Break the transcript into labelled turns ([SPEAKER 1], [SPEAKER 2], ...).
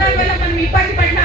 [SPEAKER 1] ప్రాంతాల వల్ల మనం ఇబ్బంది పడినా